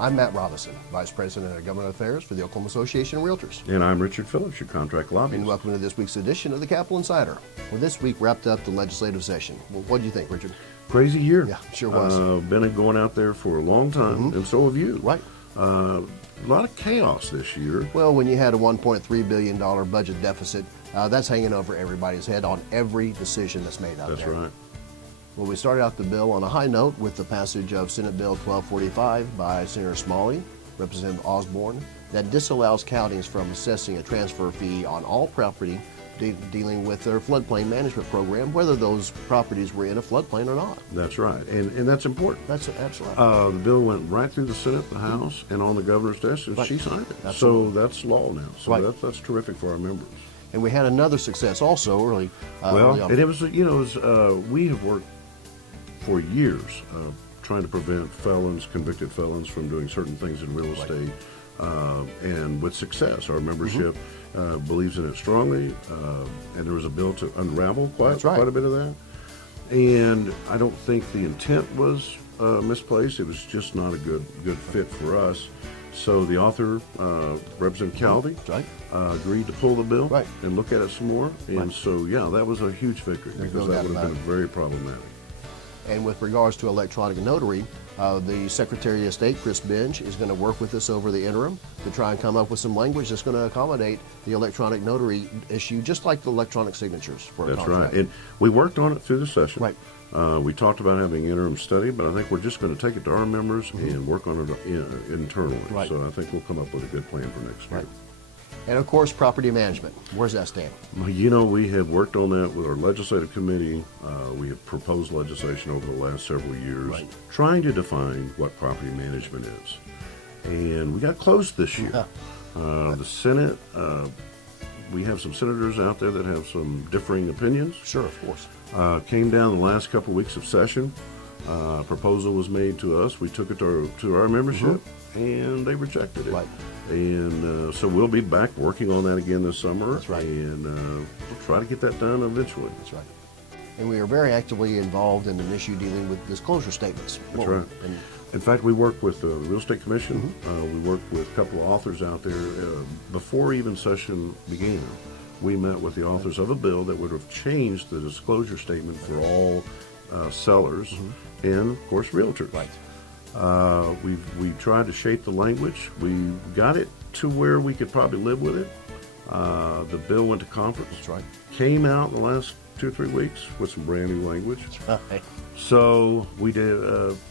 I'm Matt Robinson, Vice President of Government Affairs for the Oklahoma Association of Realtors. And I'm Richard Phillips, your contract lobbyist. And welcome to this week's edition of the Capitol Insider. Well, this week wrapped up the legislative session. Well, what do you think, Richard? Crazy year. Yeah, sure was. Been going out there for a long time, and so have you. Right. A lot of chaos this year. Well, when you had a $1.3 billion budget deficit, that's hanging over everybody's head on every decision that's made out there. That's right. Well, we started out the bill on a high note with the passage of Senate Bill 1245 by Senator Smalley, Representative Osborne, that disallows counties from assessing a transfer fee on all property dealing with their floodplain management program, whether those properties were in a floodplain or not. That's right, and that's important. That's absolutely. The bill went right through the Senate, the House, and on the governor's desk, and she signed it. Absolutely. So that's law now. So that's terrific for our members. And we had another success also early. And it was, we have worked for years trying to prevent convicted felons from doing certain things in real estate, and with success. Our membership believes in it strongly, and there was a bill to unravel quite a bit of that. And I don't think the intent was misplaced. It was just not a good fit for us. So the author, Representative Calvi, agreed to pull the bill and look at it some more. And so, that was a huge victory, because that would have been very problematic. And with regards to electronic notary, the Secretary of State, Chris Benj, is going to work with us over the interim to try and come up with some language that's going to accommodate the electronic notary issue, just like the electronic signatures for a contract. That's right. And we worked on it through the session. Right. We talked about having interim study, but I think we're just going to take it to our members and work on it internally. Right. So I think we'll come up with a good plan for next year. Right. And of course, property management. Where's that stand? We have worked on that with our legislative committee. We have proposed legislation over the last several years trying to define what property management is. And we got close this year. The Senate, we have some senators out there that have some differing opinions. Sure, of course. Came down the last couple of weeks of session. Proposal was made to us. We took it to our membership, and they rejected it. Right. And so we'll be back working on that again this summer. That's right. And we'll try to get that done eventually. That's right. And we are very actively involved in an issue dealing with disclosure statements. That's right. In fact, we work with the Real Estate Commission. We work with a couple of authors out there. Before even session began, we met with the authors of a bill that would have changed the disclosure statement for all sellers and, of course, realtors. Right. We tried to shape the language. We got it to where we could probably live with it. The bill went to conference. That's right. Came out in the last 2 or 3 weeks with some brand new language. That's right. So we did.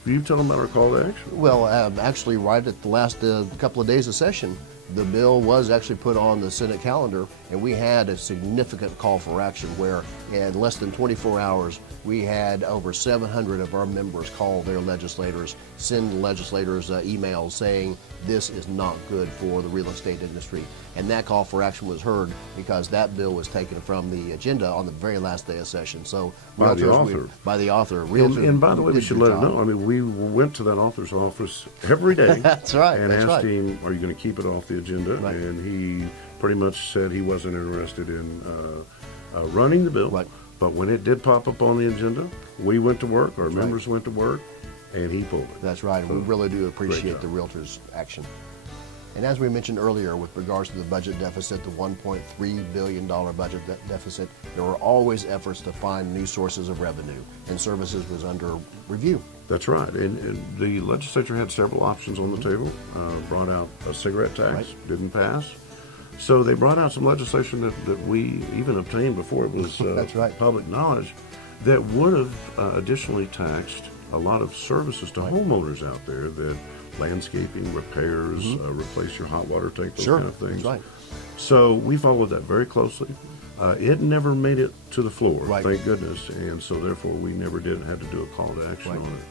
You tell them about our call to action. Well, actually, right at the last couple of days of session, the bill was actually put on the Senate calendar, and we had a significant call for action where in less than 24 hours, we had over 700 of our members call their legislators, send legislators emails saying this is not good for the real estate industry. And that call for action was heard because that bill was taken from the agenda on the very last day of session. So by the author. By the author. And by the way, we should let him know. I mean, we went to that author's office every day. That's right. And asked him, are you going to keep it off the agenda? Right. And he pretty much said he wasn't interested in running the bill. Right. But when it did pop up on the agenda, we went to work, our members went to work, and he pulled it. That's right. So, we really do appreciate the realtors' action. And as we mentioned earlier, with regards to the budget deficit, the $1.3 billion budget deficit, there were always efforts to find new sources of revenue, and services was under review. That's right. And the legislature had several options on the table. Brought out a cigarette tax, didn't pass. So they brought out some legislation that we even obtained before it was public knowledge that would have additionally taxed a lot of services to homeowners out there, that landscaping, repairs, replace your hot water tank, those kind of things. That's right. So we followed that very closely. It never made it to the floor, thank goodness, and so therefore we never had to do a call to action on it.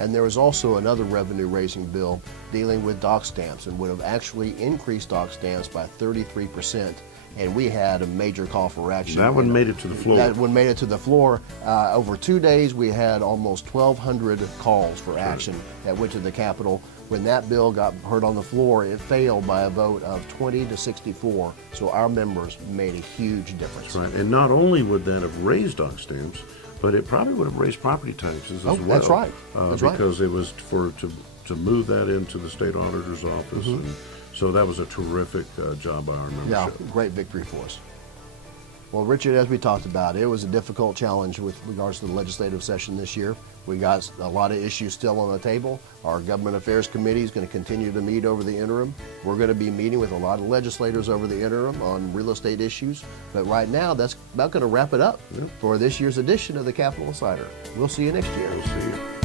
And there was also another revenue-raising bill dealing with dock stamps, and would have actually increased dock stamps by 33%. And we had a major call for action. That one made it to the floor. That one made it to the floor. Over 2 days, we had almost 1,200 calls for action that went to the Capitol. When that bill got heard on the floor, it failed by a vote of 20 to 64. So our members made a huge difference. That's right. And not only would that have raised dock stamps, but it probably would have raised property taxes as well. That's right. Because it was to to move that into the state auditor's office. Mm-hmm. And so that was a terrific job by our Yeah, membership. great victory for us. Well, Richard, as we talked about, it was a difficult challenge with regards to the legislative session this year. We got a lot of issues still on the table. Our Government Affairs Committee is going to continue to meet over the interim. We're going to be meeting with a lot of legislators over the interim on real estate issues. But right now, that's about going to wrap it up for this year's edition of the Capital Insider. We'll see you next year. We'll see you.